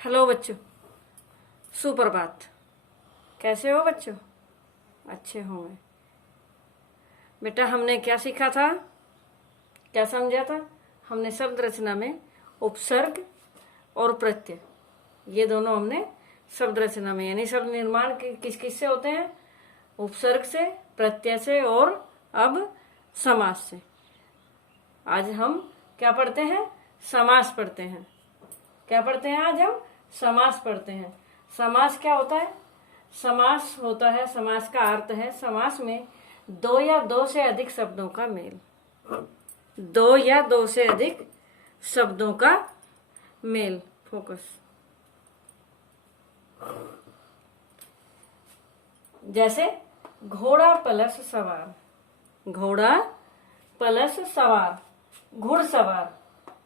Hello बच्चों, सुप्रभात। कैसे हो बच्चों? अच्छे होंगे। बेटा, हमने क्या सीखा था, क्या समझा था? हमने शब्द रचना में उपसर्ग और प्रत्यय, ये दोनों हमने शब्द रचना में, यानी शब्द निर्माण किस किस से होते हैं? उपसर्ग से, प्रत्यय से और अब समास से। आज हम क्या पढ़ते हैं? समास पढ़ते हैं। क्या पढ़ते हैं आज हम? समास पढ़ते हैं। समास क्या होता है? समास होता है, समास का अर्थ है समास में दो या दो से अधिक शब्दों का मेल। दो या दो से अधिक शब्दों का मेल। फोकस। जैसे घोड़ा प्लस सवार, घोड़ा प्लस सवार, घुड़सवार।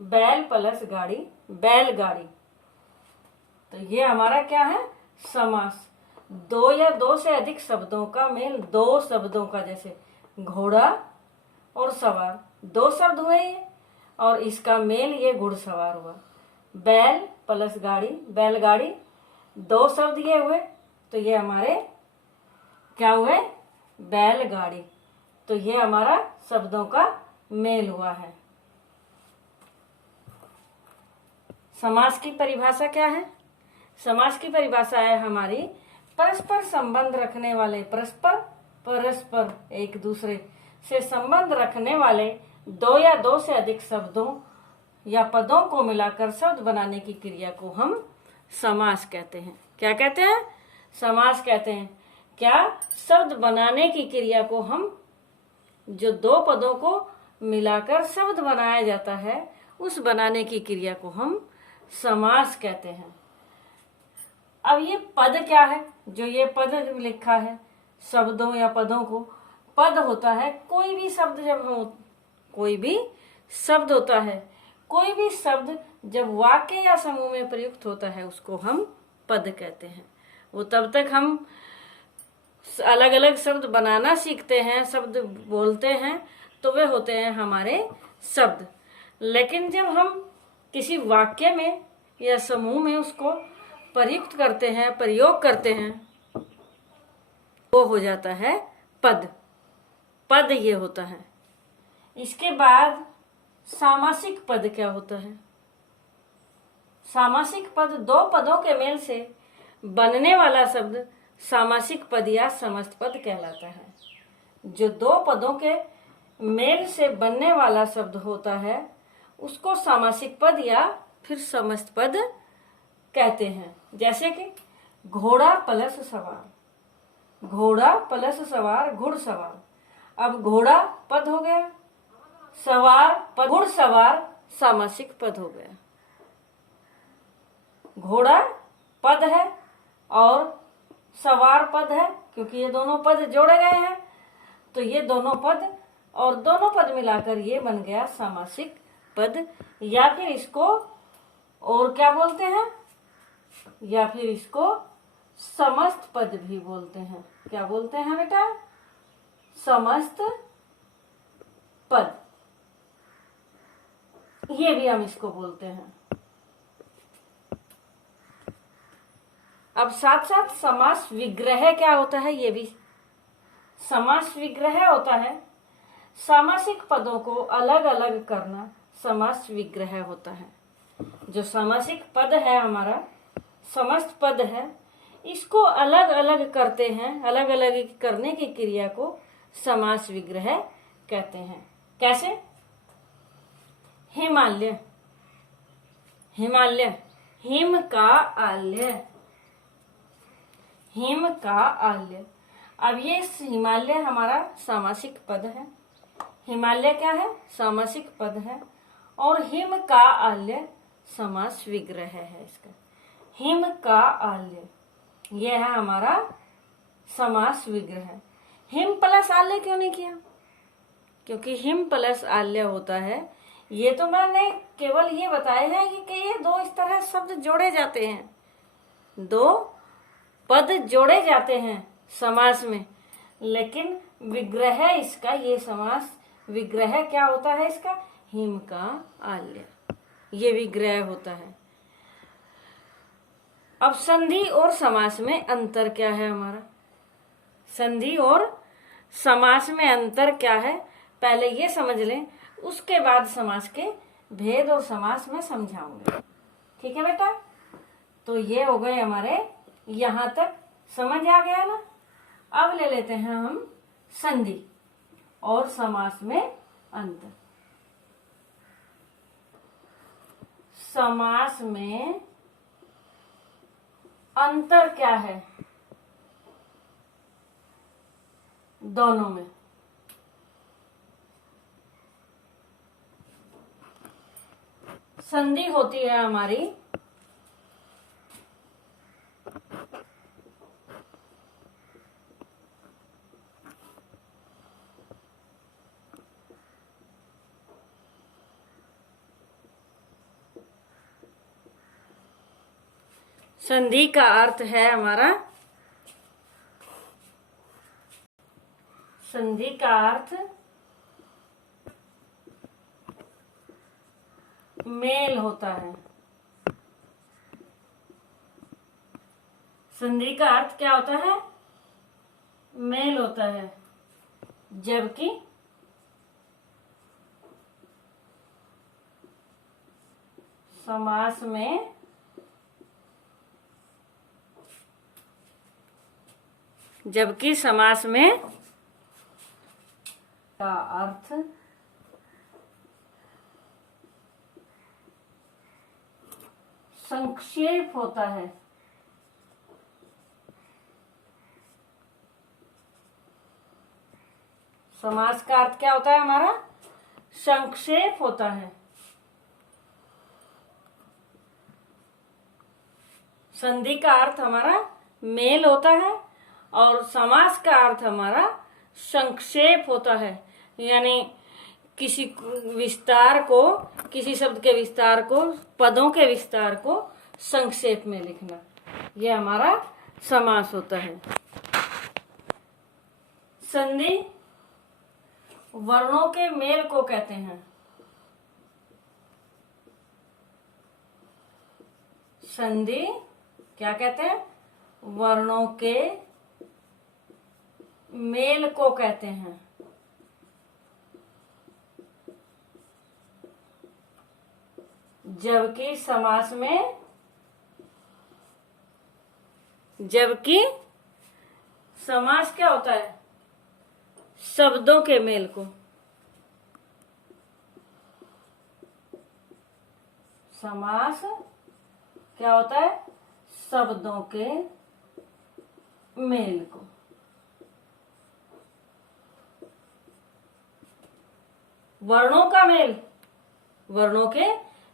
बैल प्लस गाड़ी, बैलगाड़ी। तो ये हमारा क्या है? समास। दो या दो से अधिक शब्दों का मेल, दो शब्दों का, जैसे घोड़ा और सवार, दो शब्द हुए ये, और इसका मेल ये घुड़सवार हुआ। बैल प्लस गाड़ी, बैलगाड़ी, दो शब्द ये हुए, तो ये हमारे क्या हुए? बैलगाड़ी। तो ये हमारा शब्दों का मेल हुआ है। समास की परिभाषा क्या है? समास की परिभाषा है हमारी परस्पर संबंध रखने वाले, परस्पर एक दूसरे से संबंध रखने वाले दो या दो से अधिक शब्दों या पदों को मिलाकर शब्द बनाने की क्रिया को हम समास कहते हैं। क्या कहते हैं? समास कहते हैं। क्या? शब्द बनाने की क्रिया को हम, जो दो पदों को मिलाकर शब्द बनाया जाता है, उस बनाने की क्रिया को हम समास कहते हैं। अब ये पद क्या है? जो ये पद लिखा है, शब्दों या पदों को पद होता है कोई भी शब्द, जब हम कोई भी शब्द होता है, कोई भी शब्द जब वाक्य या समूह में प्रयुक्त होता है, उसको हम पद कहते हैं। वो तब तक हम अलग अलग शब्द बनाना सीखते हैं, शब्द बोलते हैं, तो वे होते हैं हमारे शब्द। लेकिन जब हम किसी वाक्य में या समूह में उसको प्रयुक्त करते हैं, प्रयोग करते हैं, वो हो जाता है पद। पद ये होता है। इसके बाद सामासिक पद क्या होता है? सामासिक पद दो पदों के मेल से बनने वाला शब्द सामासिक पद या समस्त पद कहलाता है। जो दो पदों के मेल से बनने वाला शब्द होता है, उसको सामासिक पद या फिर समस्त पद कहते हैं। जैसे कि घोड़ा प्लस सवार, घोड़ा प्लस सवार, घुड़सवार। अब घोड़ा पद हो गया, सवार पद, घुड़सवार सामासिक पद हो गया। घोड़ा पद है और सवार पद है, क्योंकि ये दोनों पद जोड़े गए हैं, तो ये दोनों पद और दोनों पद मिलाकर ये बन गया सामासिक पद। या फिर इसको और क्या बोलते हैं? या फिर इसको समस्त पद भी बोलते हैं। क्या बोलते हैं बेटा? समस्त पद, ये भी हम इसको बोलते हैं। अब साथ साथ समास विग्रह क्या होता है, ये भी। समास विग्रह होता है सामासिक पदों को अलग अलग करना, समास विग्रह होता है। जो सामासिक पद है हमारा, समस्त पद है, इसको अलग अलग करते हैं, अलग अलग करने की क्रिया को समास विग्रह कहते हैं। कैसे? हिमालय, हिमालय, हिम का आल्य, हिम का आल्य। अब ये हिमालय हमारा सामासिक पद है। हिमालय क्या है? सामासिक पद है। और हिम का आल्य समास विग्रह है इसका। हिम का आल्य, यह है हमारा समास विग्रह। हिम प्लस आल्य क्यों नहीं किया? क्योंकि हिम प्लस आल्य होता है, ये तो मैंने केवल ये बताया है कि ये दो इस तरह शब्द जोड़े जाते हैं, दो पद जोड़े जाते हैं समास में। लेकिन विग्रह इसका, ये समास विग्रह क्या होता है इसका? हिम का आल्य, ये विग्रह होता है। अब संधि और समास में अंतर क्या है हमारा? संधि और समास में अंतर क्या है पहले ये समझ लें, उसके बाद समास के भेद और समास में समझाऊंगे। ठीक है बेटा? तो ये हो गए हमारे, यहां तक समझ आ गया ना। अब ले लेते हैं हम संधि और समास में अंतर। समास में अंतर क्या है दोनों में? संधि होती है हमारी संधि का अर्थ है हमारा, संधि का अर्थ मेल होता है। संधि का अर्थ क्या होता है? मेल होता है। जबकि समास में का अर्थ संक्षेप होता है। समास का अर्थ क्या होता है हमारा? संक्षेप होता है। संधि का अर्थ हमारा मेल होता है और समास का अर्थ हमारा संक्षेप होता है, यानी किसी विस्तार को, किसी शब्द के विस्तार को, पदों के विस्तार को संक्षेप में लिखना, यह हमारा समास होता है। संधि वर्णों के मेल को कहते हैं। संधि क्या कहते हैं? वर्णों के मेल को कहते हैं। जबकि समास में, जबकि समास क्या होता है? शब्दों के मेल को। समास क्या होता है? शब्दों के मेल को। वर्णों का मेल वर्णों के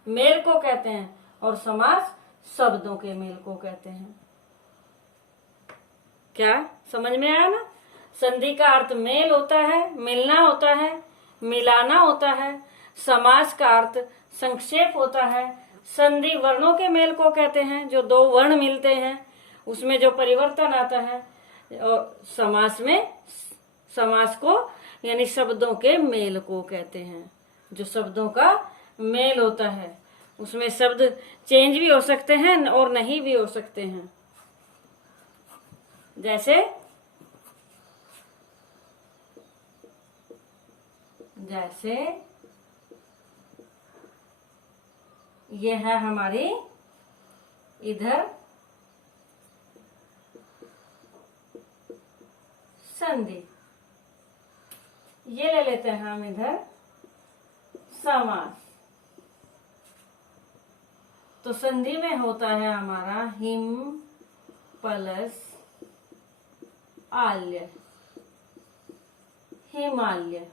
मेल को कहते हैं और समास शब्दों के मेल को कहते हैं। क्या समझ में आया ना? संधि का अर्थ मेल होता है, मिलना होता है, मिलाना होता है। समास का अर्थ संक्षेप होता है। संधि वर्णों के मेल को कहते हैं, जो दो वर्ण मिलते हैं उसमें जो परिवर्तन आता है। और समास में, समास को यानी शब्दों के मेल को कहते हैं। जो शब्दों का मेल होता है उसमें शब्द चेंज भी हो सकते हैं और नहीं भी हो सकते हैं। जैसे ये है हमारी इधर संधि, ये ले लेते हैं हम इधर समास। तो संधि में होता है हमारा हिम प्लस आल्य, हिमालय।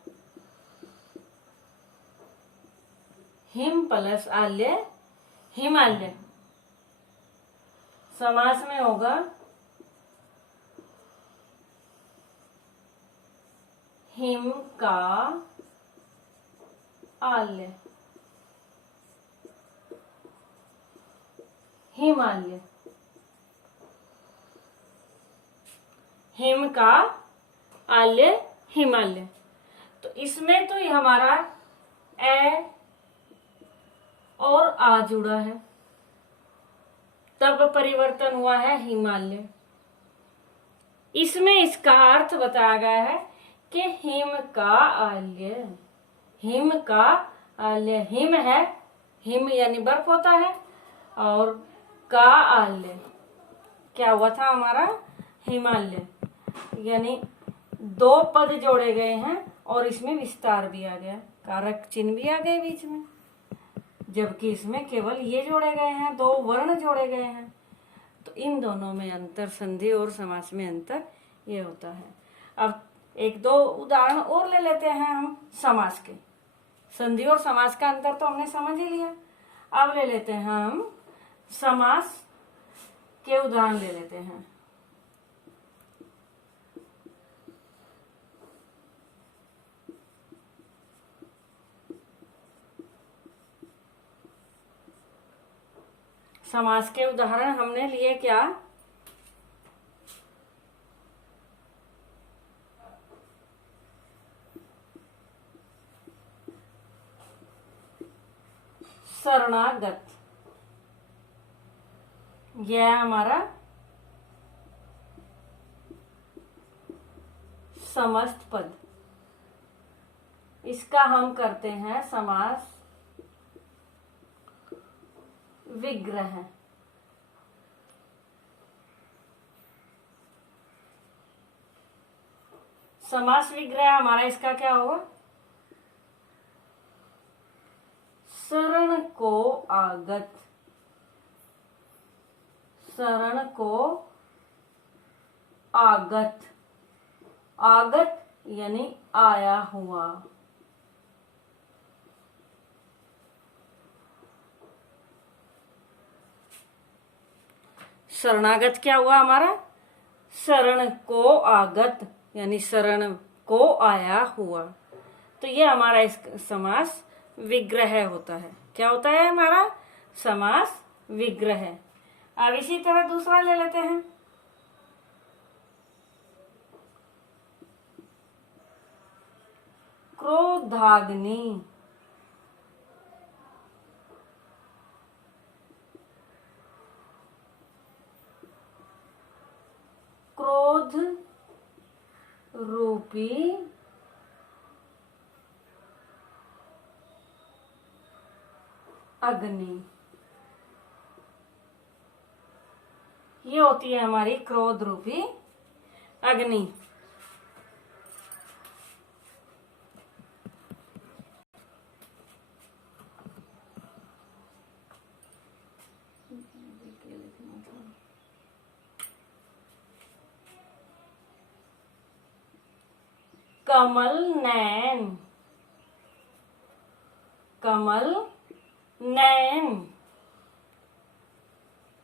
हिम प्लस आल्य, हिमालय। समास में होगा हिम का आल्य, हिमालय। हिम का आल्य, हिमालय। तो इसमें तो ये हमारा ए और आ जुड़ा है। तब परिवर्तन हुआ है हिमालय। इसमें इसका अर्थ बताया गया है कि हिम का आल्य, हिम का आल्य, हिम है, हिम यानी बर्फ होता है, और का आल्य क्या हुआ था हमारा, हिमालय, यानी दो पद जोड़े गए हैं और इसमें विस्तार भी आ गया, कारक चिन्ह भी आ गए बीच में, जबकि इसमें केवल ये जोड़े गए हैं, दो वर्ण जोड़े गए हैं। तो इन दोनों में अंतर, संधि और समास में अंतर ये होता है। अब एक दो उदाहरण और ले लेते हैं हम समास के। संधि और समास का अंतर तो हमने समझ ही लिया, अब ले लेते हैं हम समास के उदाहरण ले लेते हैं। समास के उदाहरण हमने लिए क्या, शरणागत, यह है हमारा समस्त पद, इसका हम करते हैं समास विग्रह। समास विग्रह हमारा इसका क्या होगा, शरण को आगत, शरण को आगत, आगत यानी आया हुआ, शरणागत क्या हुआ हमारा, शरण को आगत यानी शरण को आया हुआ। तो ये हमारा इस समास विग्रह होता है। क्या होता है हमारा समास विग्रह। अब इसी तरह दूसरा ले लेते हैं, क्रोधाग्नि, क्रोध रूपी अग्नि, ये होती है हमारी क्रोध रूपी अग्नि। कमल नैन, कमल नैन,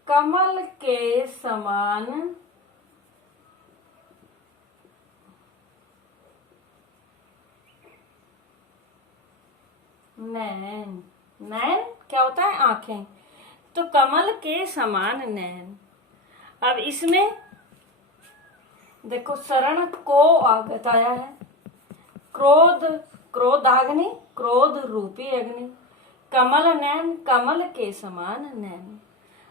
कमल के समान नैन, नैन क्या होता है आंखें, तो कमल के समान नैन। अब इसमें देखो शरण को आगत आया है, क्रोध, क्रोधाग्नि, क्रोध रूपी अग्नि, कमल नैन, कमल के समान नैन।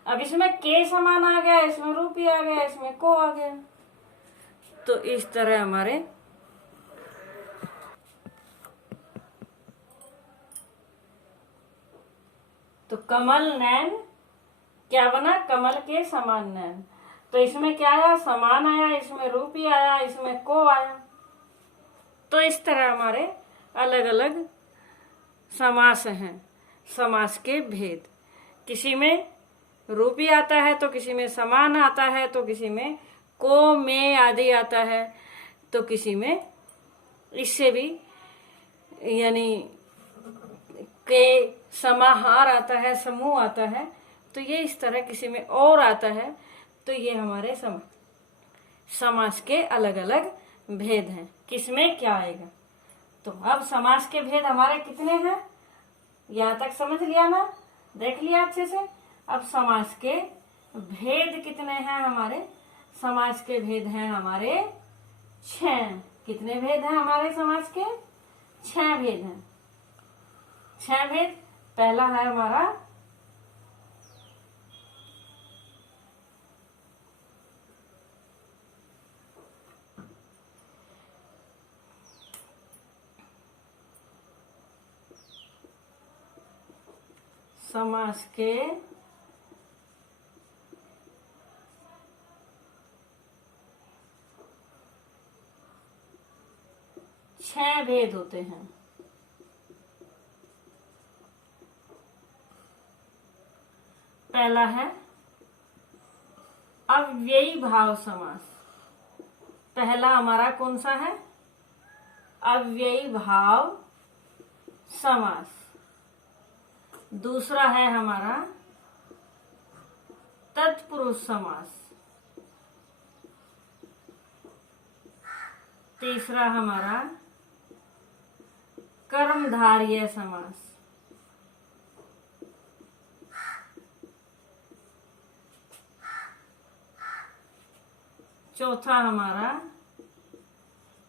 अब इसमें के समान आ गया, इसमें रूपी आ गया, इसमें को आ गया। तो इस तरह हमारे तो कमल नैन क्या बना, कमल के समान नैन। तो इसमें क्या आया, समान आया, इसमें रूपी आया, इसमें को आया। तो इस तरह हमारे अलग अलग समास हैं। समास के भेद, किसी में रूपी आता है तो किसी में समान आता है, तो किसी में को में आदि आता है, तो किसी में इससे भी यानी के समाहार आता है, समूह आता है। तो ये इस तरह किसी में और आता है। तो ये हमारे समास के अलग अलग भेद हैं, किसमें क्या आएगा। तो अब समास के भेद हमारे कितने हैं, यहाँ तक समझ लिया ना, देख लिया अच्छे से। अब समास के भेद कितने हैं हमारे, समास के भेद हैं हमारे 6। कितने भेद हैं हमारे समास के, 6 भेद हैं। 6 भेद, पहला है हमारा समास के छह भेद होते हैं। पहला है अव्ययी भाव समास। पहला हमारा कौन सा है? अव्ययी भाव समास। दूसरा है हमारा तत्पुरुष समास। तीसरा हमारा कर्मधारय समास। चौथा हमारा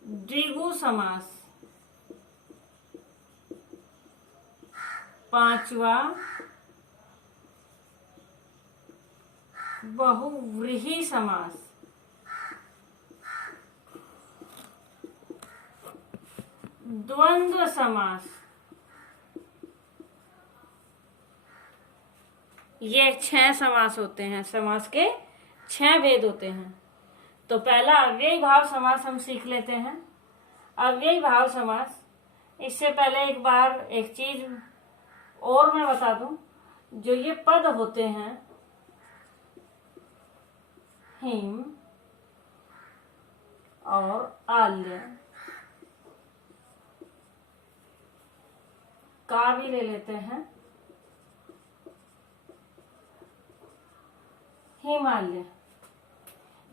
द्विगु समास। पांचवा बहुव्रीहि समास। द्वंद्व समास। ये 6 समास होते हैं। समास के 6 भेद होते हैं। तो पहला अव्ययी भाव समास हम सीख लेते हैं। अव्ययी भाव समास, इससे पहले एक बार एक चीज और मैं बता दूं, जो ये पद होते हैं हिम और आल्य का भी ले लेते हैं, हिमालय।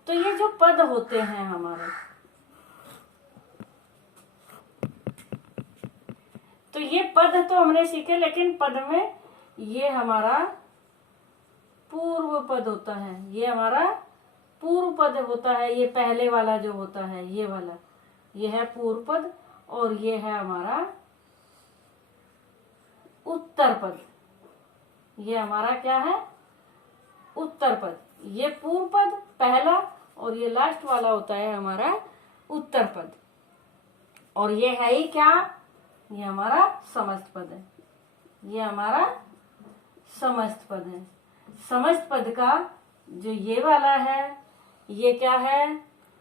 तो ये जो पद होते हैं हमारे, तो ये पद तो हमने सीखे, लेकिन पद में ये हमारा पूर्व पद होता है। ये हमारा पूर्व पद होता है। ये पहले वाला जो होता है, ये वाला, ये है पूर्व पद, और ये है हमारा उत्तर पद। ये हमारा क्या है? उत्तर पद। ये पूर्व पद पहला, और ये लास्ट वाला होता है हमारा उत्तर पद। और ये है ही क्या? ये हमारा समस्त पद है। ये हमारा समस्त पद है। समस्त पद का जो ये वाला है, ये क्या है?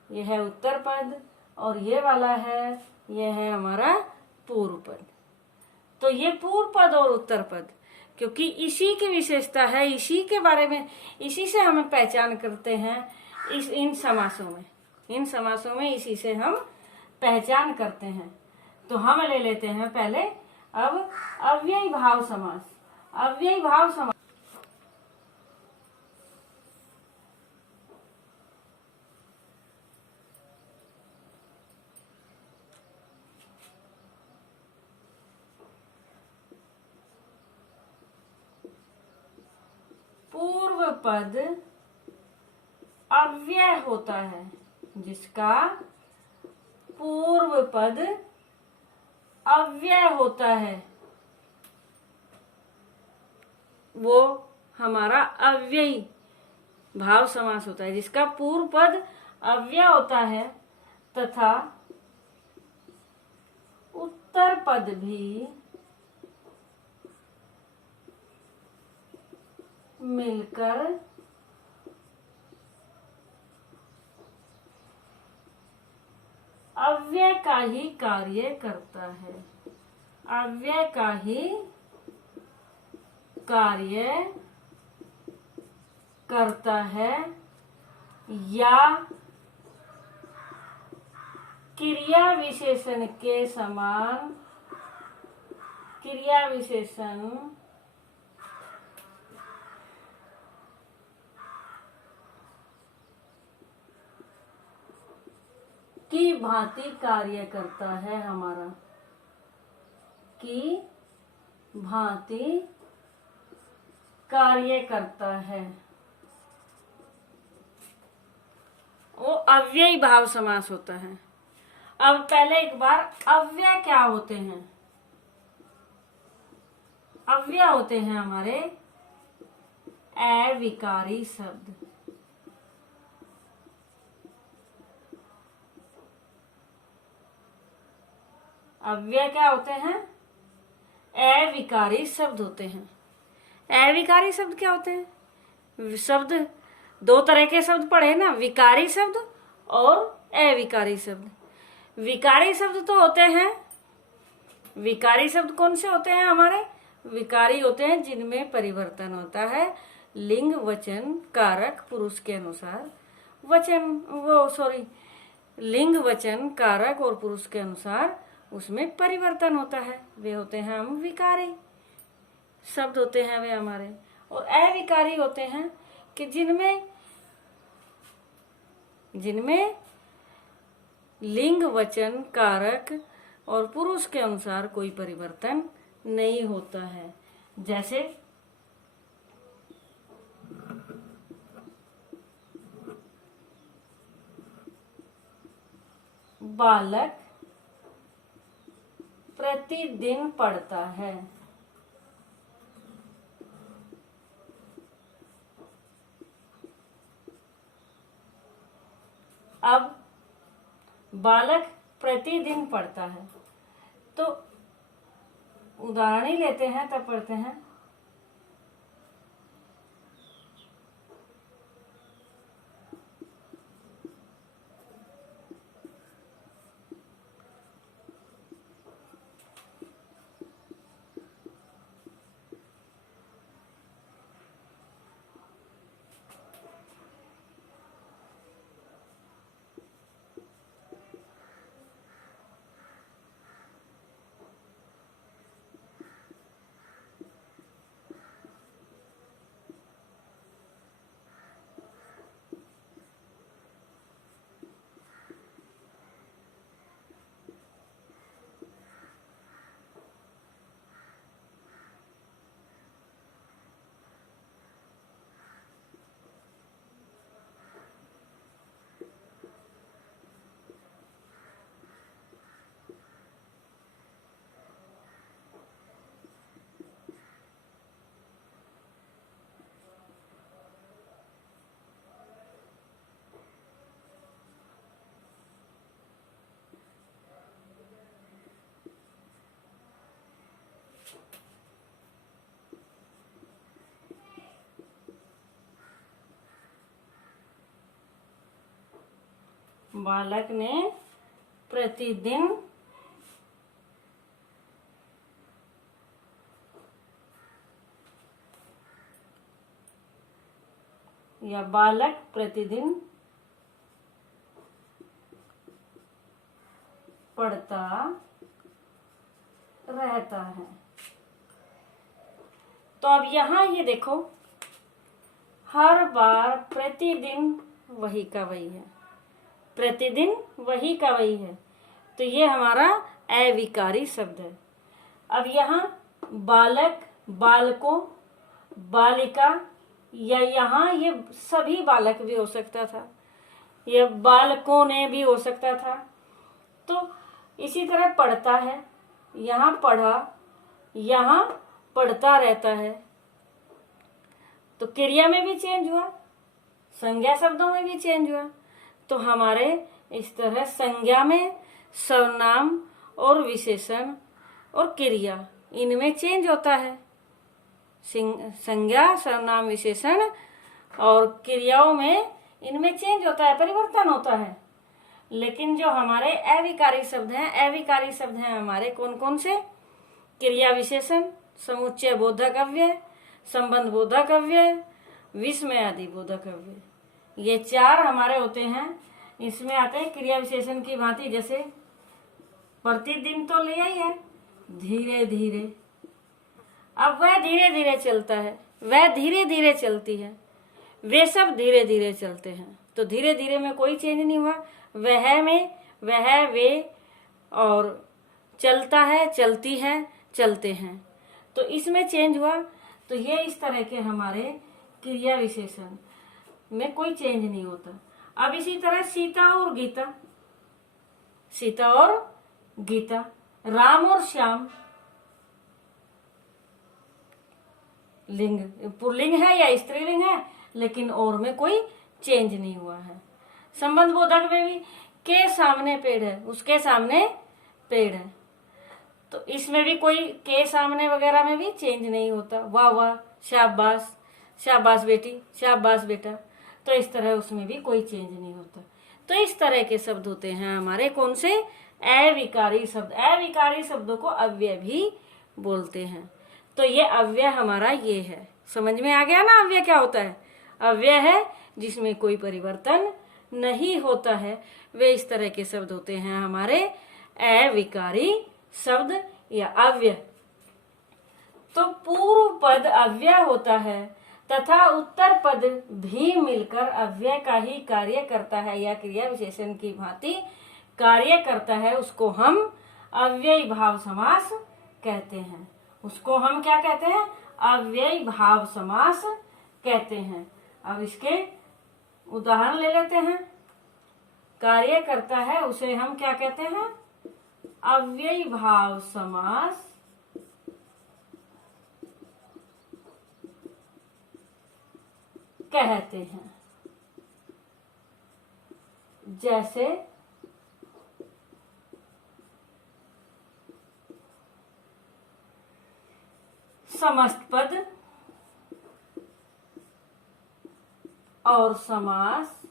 ये है उत्तर पद, और ये वाला है, ये है हमारा पूर्व पद। तो ये पूर्व पद और उत्तर पद, क्योंकि इसी की विशेषता है, इसी के बारे में, इसी से हम पहचान करते हैं। इन समासों में इसी से हम पहचान करते हैं। तो हम ले लेते हैं पहले अब अव्ययी भाव समास। अव्ययी भाव समास पूर्व पद अव्यय होता है। जिसका पूर्व पद अव्यय होता है, वो हमारा अव्ययी भाव समास होता है। जिसका पूर्व पद अव्यय होता है तथा उत्तर पद भी मिलकर अव्यय का ही कार्य करता है। अव्यय का ही कार्य करता है, या क्रिया विशेषण के समान क्रिया विशेषण की भांति कार्य करता है। हमारा की भांति कार्य करता है, वो अव्ययी भाव समास होता है। अब पहले एक बार अव्यय क्या होते हैं? अव्यय होते हैं हमारे अविकारी शब्द। अव्यय क्या होते हैं? अविकारी शब्द होते हैं। अविकारी शब्द क्या होते हैं? शब्द दो तरह के शब्द पढ़े ना, विकारी शब्द और अविकारी शब्द। विकारी शब्द तो होते हैं, विकारी शब्द कौन से होते हैं हमारे? विकारी होते हैं जिनमें परिवर्तन होता है लिंग, वचन, कारक, पुरुष के अनुसार। लिंग, वचन, कारक और पुरुष के अनुसार उसमें परिवर्तन होता है, वे होते हैं हम विकारी शब्द होते हैं वे हमारे। और अविकारी होते हैं कि जिनमें लिंग, वचन, कारक और पुरुष के अनुसार कोई परिवर्तन नहीं होता है। जैसे बालक प्रतिदिन पढ़ता है। अब बालक प्रतिदिन पढ़ता है, तो उदाहरण ही लेते हैं, तब पढ़ते हैं बालक ने प्रतिदिन या बालक प्रतिदिन पढ़ता रहता है। तो अब यहाँ ये देखो, हर बार प्रतिदिन वही का वही है, प्रतिदिन वही का वही है, तो ये हमारा अविकारी शब्द है। अब यहाँ बालक, बालकों, बालिका, या यहाँ ये सभी बालक भी हो सकता था, या बालकों ने भी हो सकता था। तो इसी तरह पढ़ता है, यहाँ पढ़ा, यहाँ पढ़ता रहता है, तो क्रिया में भी चेंज हुआ, संज्ञा शब्दों में भी चेंज हुआ। तो हमारे इस तरह संज्ञा में सर्वनाम और विशेषण और क्रिया, इनमें चेंज होता है। संज्ञा, सर्वनाम, विशेषण और क्रियाओं में इनमें चेंज होता है, परिवर्तन होता है। लेकिन जो हमारे अविकारी शब्द हैं, अविकारी शब्द हैं हमारे कौन कौन से? क्रिया विशेषण, समुच्चय बोधक अव्यय, संबंध बोधक अव्यय, विस्मय आदि बोधक अव्यय, ये चार हमारे होते हैं। इसमें आते हैं क्रिया विशेषण की भांति, जैसे प्रतिदिन तो लिया ही है, धीरे धीरे। अब वह धीरे धीरे चलता है, वह धीरे धीरे चलती है, वे सब धीरे धीरे चलते हैं। तो धीरे धीरे में कोई चेंज नहीं हुआ, वह में वह, वे और चलता है, चलती है, चलते हैं, तो इसमें चेंज हुआ। तो ये इस तरह के हमारे क्रिया विशेषण में कोई चेंज नहीं होता। अब इसी तरह सीता और गीता, सीता और गीता, राम और श्याम, लिंग पुल्लिंग है या स्त्रीलिंग है, लेकिन और में कोई चेंज नहीं हुआ है। संबंध बोधक में भी के सामने पेड़ है, उसके सामने पेड़ है, तो इसमें भी कोई के सामने वगैरह में भी चेंज नहीं होता। वाह वाह, शाबाश, शाबाश बेटी, शाबाश बेटा। तो इस तरह उसमें भी कोई चेंज नहीं होता। तो इस तरह के शब्द होते हैं हमारे कौन से, अविकारी शब्द। अविकारी शब्दों को अव्यय भी बोलते हैं। तो ये अव्यय हमारा ये है, समझ में आ गया ना अव्यय क्या होता है। अव्यय है जिसमें कोई परिवर्तन नहीं होता है, वे इस तरह के शब्द होते हैं हमारे अविकारी शब्द या अव्यय। तो पूर्व पद अव्यय होता है तथा उत्तर पद भी मिलकर अव्यय का ही कार्य करता है या क्रिया विशेषण की भांति कार्य करता है, उसको हम अव्ययी भाव समास कहते हैं। उसको हम क्या कहते हैं, अव्ययी भाव समास कहते हैं। अब इसके उदाहरण ले लेते हैं। कार्य करता है उसे हम क्या कहते हैं, अव्ययी भाव समास कहते हैं। जैसे समस्त पद और समास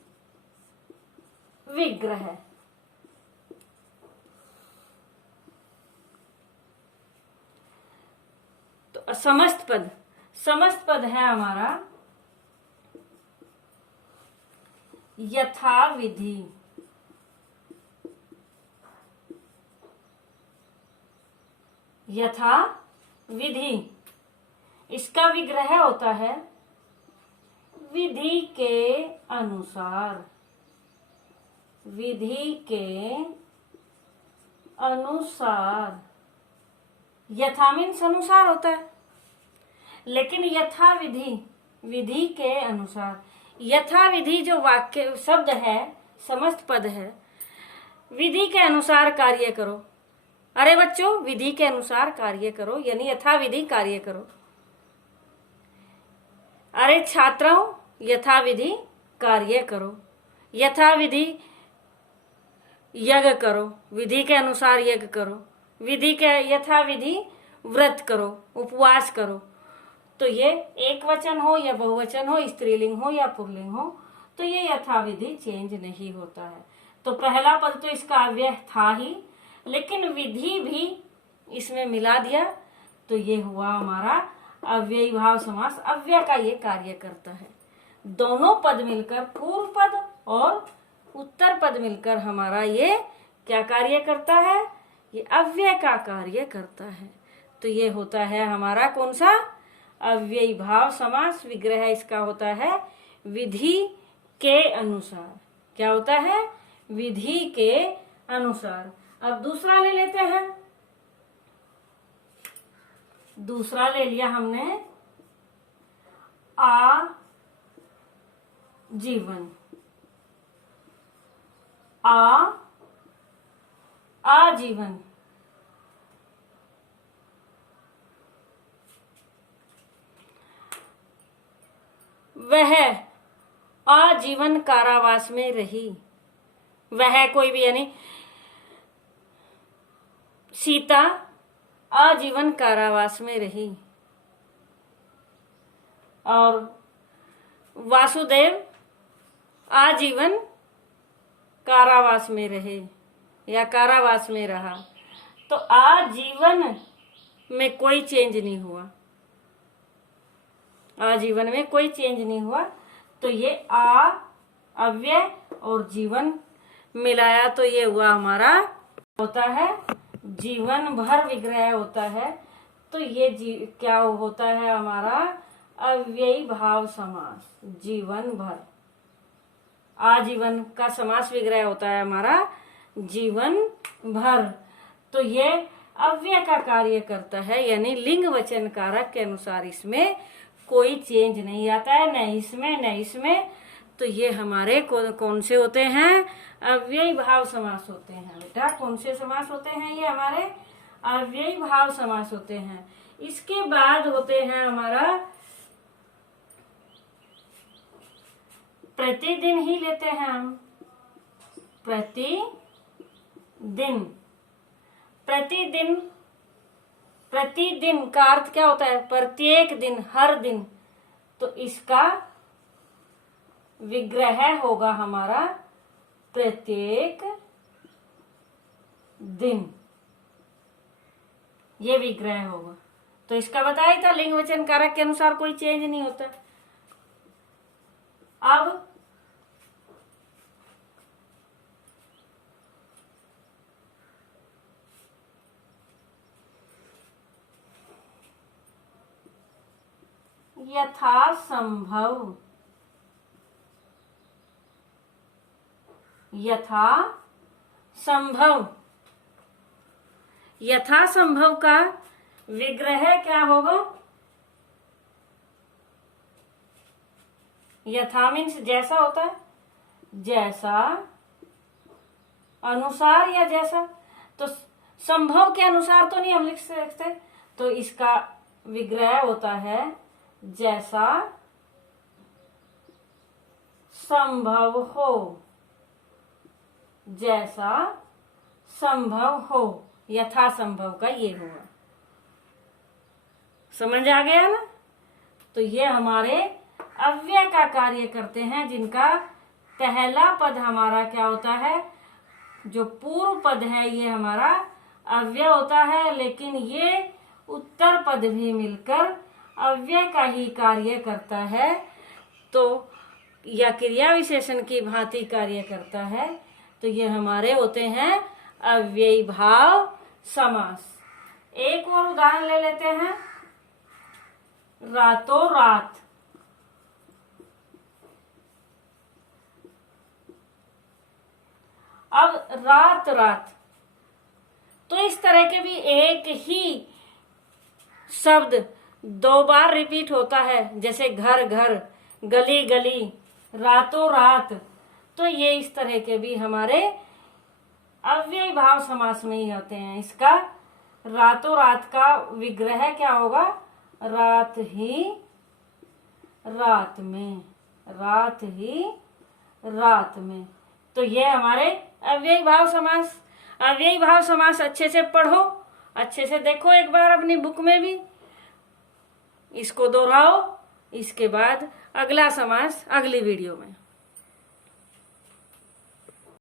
विग्रह। तो समस्त पद है हमारा यथाविधि, यथाविधि। इसका विग्रह होता है विधि के अनुसार, विधि के अनुसार। यथा मीन्स अनुसार होता है, लेकिन यथाविधि विधि के अनुसार। यथाविधि जो वाक्य शब्द है, समस्त पद है, विधि के अनुसार कार्य करो। अरे बच्चों, विधि के अनुसार कार्य करो यानी यथाविधि कार्य करो। अरे छात्रों, यथाविधि कार्य करो, यथाविधि यज्ञ करो, विधि के अनुसार यज्ञ करो, विधि के यथाविधि व्रत करो, उपवास करो। तो ये एक वचन हो या बहुवचन हो, स्त्रीलिंग हो या पुल्लिंग हो, तो ये यथाविधि चेंज नहीं होता है। तो पहला पद तो इसका अव्यय था ही, लेकिन विधि भी इसमें मिला दिया, तो ये हुआ हमारा अव्ययी भाव समास। अव्यय का ये कार्य करता है। दोनों पद मिलकर, पूर्व पद और उत्तर पद मिलकर हमारा ये क्या कार्य करता है, ये अव्यय का कार्य करता है। तो ये होता है हमारा कौन सा, अव्ययी भाव समास। विग्रह इसका होता है विधि के अनुसार। क्या होता है, विधि के अनुसार। अब दूसरा ले लेते हैं। दूसरा ले लिया हमने आजीवन। आजीवन वह आजीवन कारावास में रही। वह कोई भी यानी सीता आजीवन कारावास में रही और वासुदेव आजीवन कारावास में रहे या कारावास में रहा। तो आजीवन में कोई चेंज नहीं हुआ, आजीवन में कोई चेंज नहीं हुआ। तो ये आ अव्यय और जीवन मिलाया तो ये हुआ हमारा होता है जीवन भर विग्रह होता है। तो ये क्या होता है हमारा अव्ययी भाव समास। जीवन भर, आजीवन का समास विग्रह होता है हमारा जीवन भर। तो ये अव्यय का कार्य करता है, यानी लिंग वचन कारक के अनुसार इसमें कोई चेंज नहीं आता है, न इसमें न इसमें। तो ये हमारे कौन से होते हैं, अव्ययी भाव समास होते हैं। बेटा कौन से समास होते हैं, ये हमारे अव्ययी भाव समास होते हैं। इसके बाद होते हैं हमारा प्रतिदिन ही लेते हैं हम। प्रतिदिन, प्रतिदिन प्रतिदिन का अर्थ क्या होता है? प्रत्येक दिन, हर दिन। तो इसका विग्रह होगा हमारा प्रत्येक दिन, ये विग्रह होगा। तो इसका बताया था लिंग वचन कारक के अनुसार कोई चेंज नहीं होता। अब यथासंभव, यथासंभव, यथासंभव का विग्रह क्या होगा? यथा मीन्स जैसा होता है, जैसा, अनुसार या जैसा। तो संभव के अनुसार तो नहीं हम लिख सकते, तो इसका विग्रह होता है जैसा संभव हो, जैसा संभव हो। यथासंभव का ये हुआ, समझ आ गया ना? तो ये हमारे अव्यय का कार्य करते हैं, जिनका पहला पद हमारा क्या होता है? जो पूर्व पद है ये हमारा अव्यय होता है, लेकिन ये उत्तर पद भी मिलकर अव्यय का ही कार्य करता है। तो या क्रिया विशेषण की भांति कार्य करता है। तो ये हमारे होते हैं अव्ययी भाव समास। एक और उदाहरण ले लेते हैं, रातों रात। अब रात रात, तो इस तरह के भी एक ही शब्द दो बार रिपीट होता है, जैसे घर घर, गली गली, रातों रात। तो ये इस तरह के भी हमारे अव्ययी भाव समास में ही होते हैं। इसका रातों रात का विग्रह क्या होगा? रात ही रात में, रात ही रात में। तो ये हमारे अव्ययी भाव समास। अव्ययी भाव समास अच्छे से पढ़ो, अच्छे से देखो एक बार अपनी बुक में भी, इसको दोहराओ। इसके बाद अगला समास अगली वीडियो में।